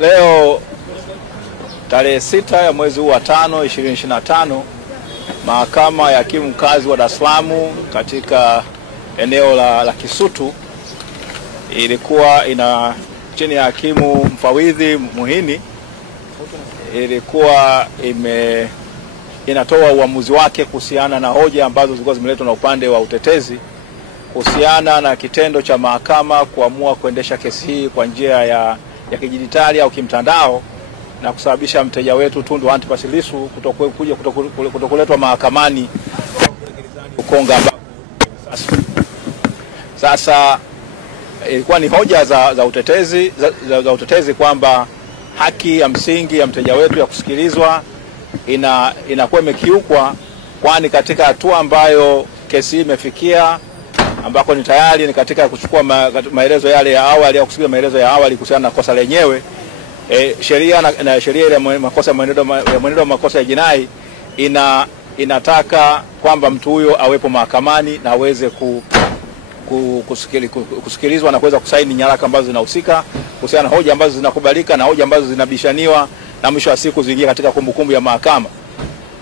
Leo tarehe 6 ya mwezi wa 5 2025, mahakama ya hakimu mkazi wa Dar es Salaam katika eneo la Kisutu ilikuwa chini ya hakimu mfawidhi Muhini ilikuwa inatoa uamuzi wake kuhusiana na hoja ambazo zilikuwa zimeletwa na upande wa utetezi kuhusiana na kitendo cha mahakama kuamua kuendesha kesi hii kwa njia ya kidijitali au kimtandao na kusababisha mteja wetu Tundu Antipas Lissu kutokuletwa mahakamani Ukonga. Sasa ilikuwa ni hoja za utetezi kwamba haki ya msingi ya mteja wetu ya kusikilizwa inakuwa imekiukwa, kwani katika hatua ambayo kesi imefikia ambako ni tayari ni katika kuchukua maelezo yale ya awali au kusikia maelezo ya awali kuhusiana na kosa lenyewe, sheria na sheria ile makosa mwenendo wa makosa ya jinai inataka kwamba mtu huyo awepo mahakamani na aweze kusikilizwa na kuweza kusaini nyaraka ambazo zinahusika kuhusiana na hoja ambazo zinakubalika na hoja ambazo zinabishaniwa na mwisho wa siku ziingie katika kumbukumbu ya mahakama.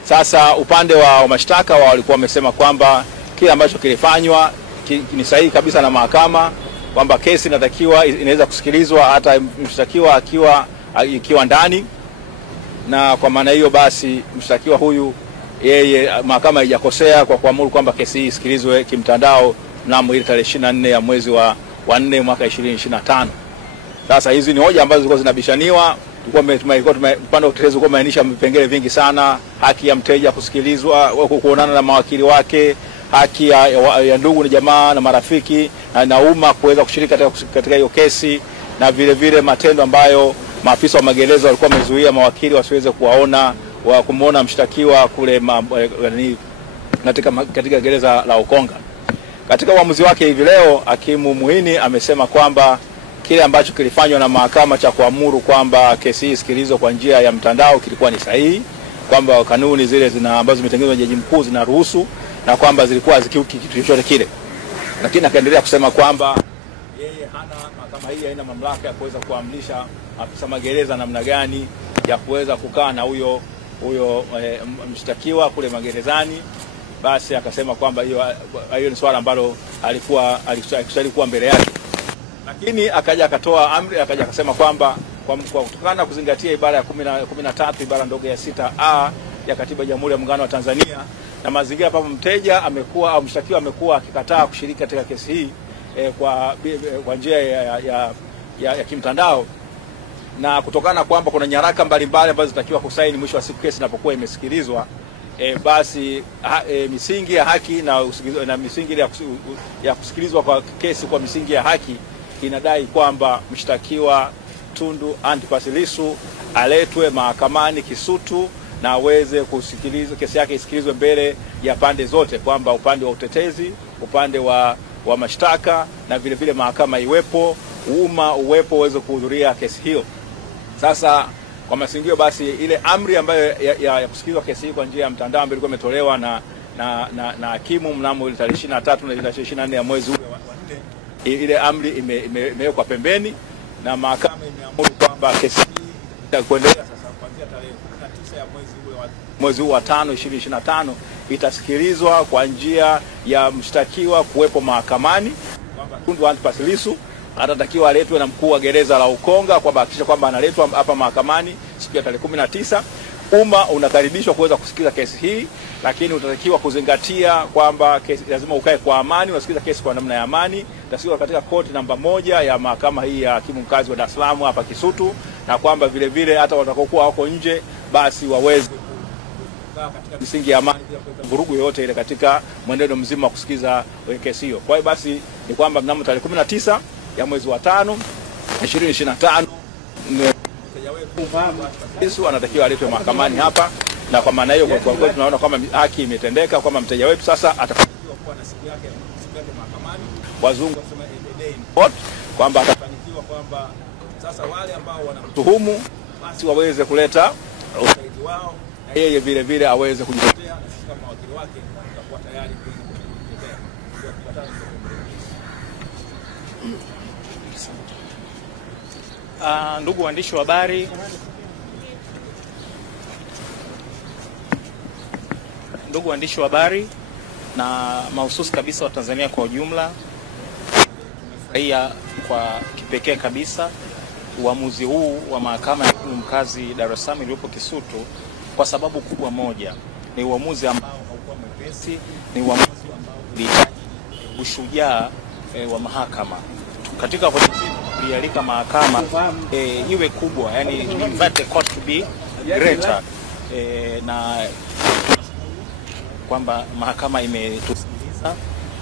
Sasa upande wa mashtaka walikuwa wamesema kwamba kile ambacho kilifanywa ni sahihi kabisa na mahakama, kwamba kesi inaweza kusikilizwa hata mshtakiwa ikiwa ndani, na kwa maana hiyo basi mshtakiwa huyu mahakama haijakosea kwa kuamuru kwamba kesi hii isikilizwe kimtandao mnamo ile tarehe 24 ya mwezi wa 4 mwaka 2025. Sasa hizi ni hoja ambazo zilikuwa zinabishaniwa. Upande wa utetezi ulikuwa umeainisha vipengele vingi sana: haki ya mteja kusikilizwa, kuonana na mawakili wake, haki ya ndugu na jamaa na marafiki na umma kuweza kushiriki katika hiyo kesi, na vile vile matendo ambayo maafisa wa magereza walikuwa wamezuia mawakili wasiweze kumuona mshtakiwa kule katika gereza la Ukonga. Katika uamuzi wake hivi leo, hakimu Muhini amesema kwamba kile ambacho kilifanywa na mahakama cha kuamuru kwamba kesi hii isikilizwe kwa njia ya mtandao kilikuwa ni sahihi, kwamba kanuni zile ambazo zimetengenezwa na jaji mkuu zinaruhusu na kwamba zilikuwa zikiuki kitu chochote kile. Lakini akaendelea kusema kwamba mahakama hii haina mamlaka ya kuweza kuamrisha afisa magereza namna gani ya kuweza kukaa na huyo mshtakiwa kule magerezani. Basi akasema kwamba hiyo ni swala ambalo alikuwa mbele yake. Lakini akaja akatoa amri, akaja akasema kwamba kwa kutokana na kuzingatia ibara ya 13 ibara ndogo ya 6A ya Katiba ya Jamhuri ya Muungano wa Tanzania na mazingira ambapo mteja amekuwa au mshtakiwa amekuwa akikataa kushiriki katika kesi hii kwa njia ya kimtandao, na kutokana kwamba kuna nyaraka mbalimbali ambazo zitakiwa kusaini mwisho wa siku kesi inapokuwa imesikilizwa, basi misingi ya haki na misingi ya kusikilizwa kwa kesi kwa misingi ya haki inadai kwamba mshtakiwa Tundu Antipas Lissu aletwe mahakamani Kisutu na aweze kusikilizwa, kesi yake isikilizwe mbele ya pande zote, kwamba upande wa utetezi, upande wa mashtaka na vile vile mahakama iwepo, umma uwepo uweze kuhudhuria kesi hiyo. Sasa kwa masingio basi ile amri ambayo ya kusikilizwa kesi hii kwa njia ya mtandao ambayo ilikuwa imetolewa na hakimu mnamo ile tarehe 23 na 24 ya mwezi wa 4, ile amri imewekwa pembeni na mahakama imeamuru kwamba kesi hii itaendelea sasa kuanzia tarehe 19 ya mwezi wa 5 2025 itasikilizwa kwa njia ya mshtakiwa kuwepo mahakamani, kwamba Tundu Antipas Lissu atatakiwa aletwe na mkuu wa gereza la Ukonga kwamba hakikisha kwamba analetwa hapa mahakamani siku ya tarehe 19. Umma unakaribishwa kuweza kusikiliza kesi hii, lakini utatakiwa kuzingatia kwamba kesi lazima ukae kwa amani, usikilize kesi kwa namna ya amani. Itasikilizwa katika koti namba 1 ya mahakama hii ya hakimu mkazi wa Dar es Salaam hapa Kisutu, na kwamba vile vile hata watakaokuwa wako nje basi waweze katika misingi ya amani bila kuleta vurugu yoyote ile katika mwenendo mzima wa kusikiza kesi hiyo. Kwa hiyo basi ni kwamba mnamo tarehe 19 ya mwezi wa 5 2025 mteja wetu Lissu anatakiwa aletwe mahakamani hapa, na kwa maana hiyo kwa kweli tunaona kwamba haki imetendeka, kwamba mteja wetu sasa atafanikiwa kuwa na siku yake mahakamani. Wazungu wanasema a day in court, kwamba atafanikiwa kwamba sasa wale ambao wanamtuhumu basi waweze kuleta ushahidi wao na yeye vile vile aweze kujitetea, na sisi kama wakili wake tutakuwa tayari kuweza kujitetea. Ndugu waandishi wa habari, na mahususi kabisa wa Tanzania kwa ujumla, tumefurahia kwa kipekee kabisa uamuzi huu wa mahakama ya hakimu mkazi Dar es Salaam iliyopo Kisutu, kwa sababu kubwa moja. Ni uamuzi ambao haukuwa mwepesi, ni uamuzi ambao ulihitaji ushujaa wa mahakama. Katika hoja kuialika mahakama iwe kubwa, yani invite the court to be greater, na kwamba mahakama imetusikiliza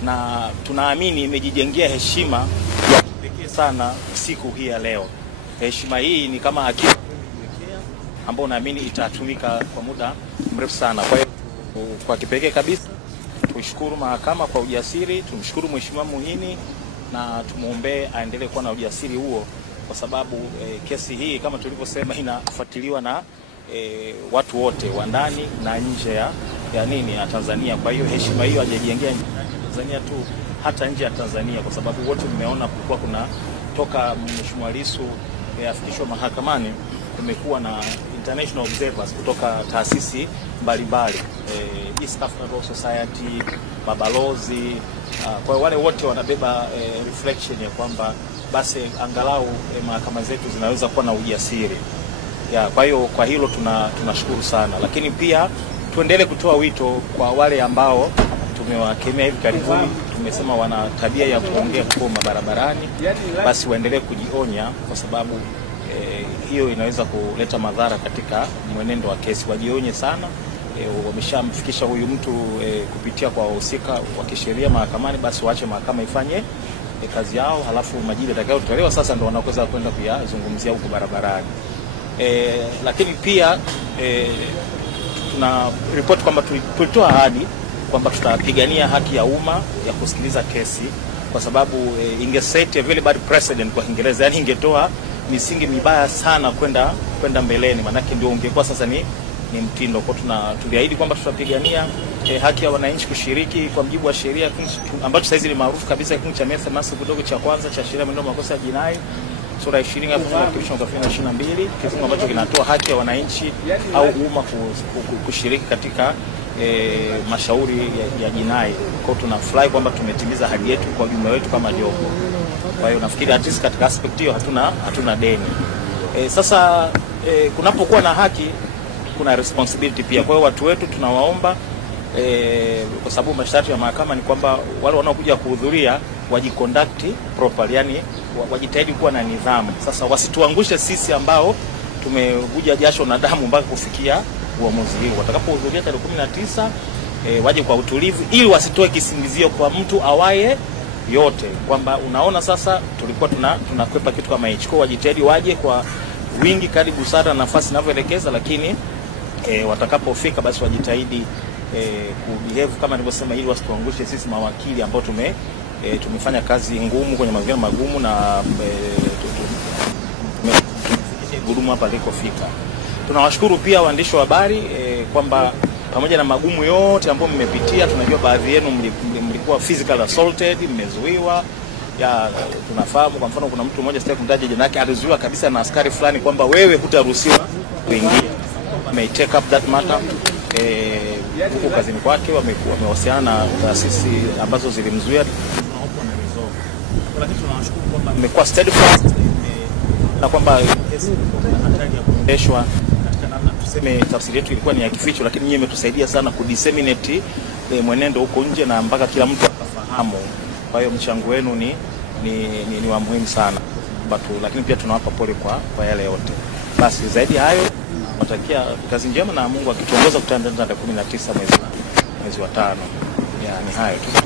na tunaamini imejijengea heshima ya kipekee sana siku hii ya leo. Heshima hii ni kama akiba ambayo naamini itatumika kwa muda mrefu sana. Kwa hiyo kwa kipekee kabisa tuishukuru mahakama kwa ujasiri, tumshukuru Mheshimiwa Muhini na tumuombee aendelee kuwa na ujasiri huo, kwa sababu kesi hii kama tulivyosema inafuatiliwa na watu wote wa ndani na nje ya Tanzania. Kwa hiyo heshima hiyo hajajengea Tanzania tu, hata nje ya Tanzania, kwa sababu wote mmeona kulikuwa kuna toka Mheshimiwa Lissu afikishwa mahakamani, kumekuwa na international observers kutoka taasisi mbalimbali, East African Law Society, mabalozi. Kwa wale wote wanabeba reflection ya kwamba basi angalau mahakama zetu zinaweza kuwa na ujasiri. Kwa hiyo kwa hilo tunashukuru sana, lakini pia tuendelee kutoa wito kwa wale ambao tumewakemea hivi karibuni, tumesema wana tabia ya kuongea kwa barabarani, basi waendelee kujionya, kwa sababu hiyo inaweza kuleta madhara katika mwenendo wa kesi. Wajionye sana, wameshamfikisha huyu mtu kupitia kwa wahusika wa kisheria mahakamani, basi waache mahakama ifanye kazi yao, halafu majibu yatakayotolewa sasa ndio wanaweza kwenda kuyazungumzia huko barabarani. Lakini pia tuna report kwamba tulitoa ahadi kwamba tutapigania haki ya umma ya kusikiliza kesi, kwa sababu ingeset a very bad precedent kwa Kiingereza, yani ingetoa misingi mibaya sana kwenda mbeleni, manake ndio ungekuwa sasa ni mtindo. Kwa tuliahidi kwamba tutapigania haki ya wananchi kushiriki kwa mujibu wa sheria ambacho sasa hizi ni maarufu kabisa, kifungu cha 180 kidogo cha kwanza cha sheria ya makosa ya jinai sura 20 ya 2022, kifungu ambacho kinatoa haki ya wananchi au umma kushiriki katika mashauri ya jinai. Kwa tunafurahi kwamba tumetimiza ahadi yetu kwa jumla wetu kama jopo. Kwa hiyo nafikiri at least katika aspect hiyo hatuna deni. Sasa kunapokuwa na haki kuna responsibility pia. Kwa hiyo watu wetu tunawaomba, kwa sababu masharti ya mahakama ni kwamba wale wanaokuja kuhudhuria wajiconduct properly, yani wajitahidi kuwa na nidhamu. Sasa wasituangushe sisi ambao tumevuja jasho na damu mpaka kufikia uamuzi huu. Watakapohudhuria tarehe 19 waje kwa utulivu, ili wasitoe kisingizio kwa mtu awaye yote kwamba unaona sasa tulikuwa tunakwepa kitu kama hicho. Kwa wajitahidi waje kwa wingi kadri busara nafasi inavyoelekeza, lakini watakapofika basi wajitahidi kubehave kama nilivyosema, ili wasituangushe sisi mawakili ambao tumefanya kazi ngumu kwenye mazingira magumu na tumefikisha gurumu hapa alikofika. Tunawashukuru pia waandishi wa habari kwamba pamoja na magumu yote ambayo mmepitia, tunajua baadhi yenu mlikuwa physical assaulted, mmezuiwa. Tunafahamu kwa mfano kuna mtu mmoja sitaki kumtaja jina lake, alizuiwa kabisa na askari fulani kwamba wewe hutaruhusiwa kuingia. May take up that matter huko kazini kwake, wamewasiliana na taasisi ambazo zilimzuia, lakini tunawashukuru kwamba mmekuwa steadfast na kwamba kesi hatari ya kuendeshwa katika namna, tuseme tafsiri yetu ilikuwa ni ya kificho, lakini nyinyi mmetusaidia sana kudisseminate mwenendo huko nje na mpaka kila mtu akafahamu. Kwa hiyo mchango wenu ni wa muhimu sana. Lakini pia tunawapa pole kwa yale yote. Basi zaidi hayo natakia kazi njema na Mungu akituongoza kutana tarehe 19 mwezi wa 5. Ni hayo tu.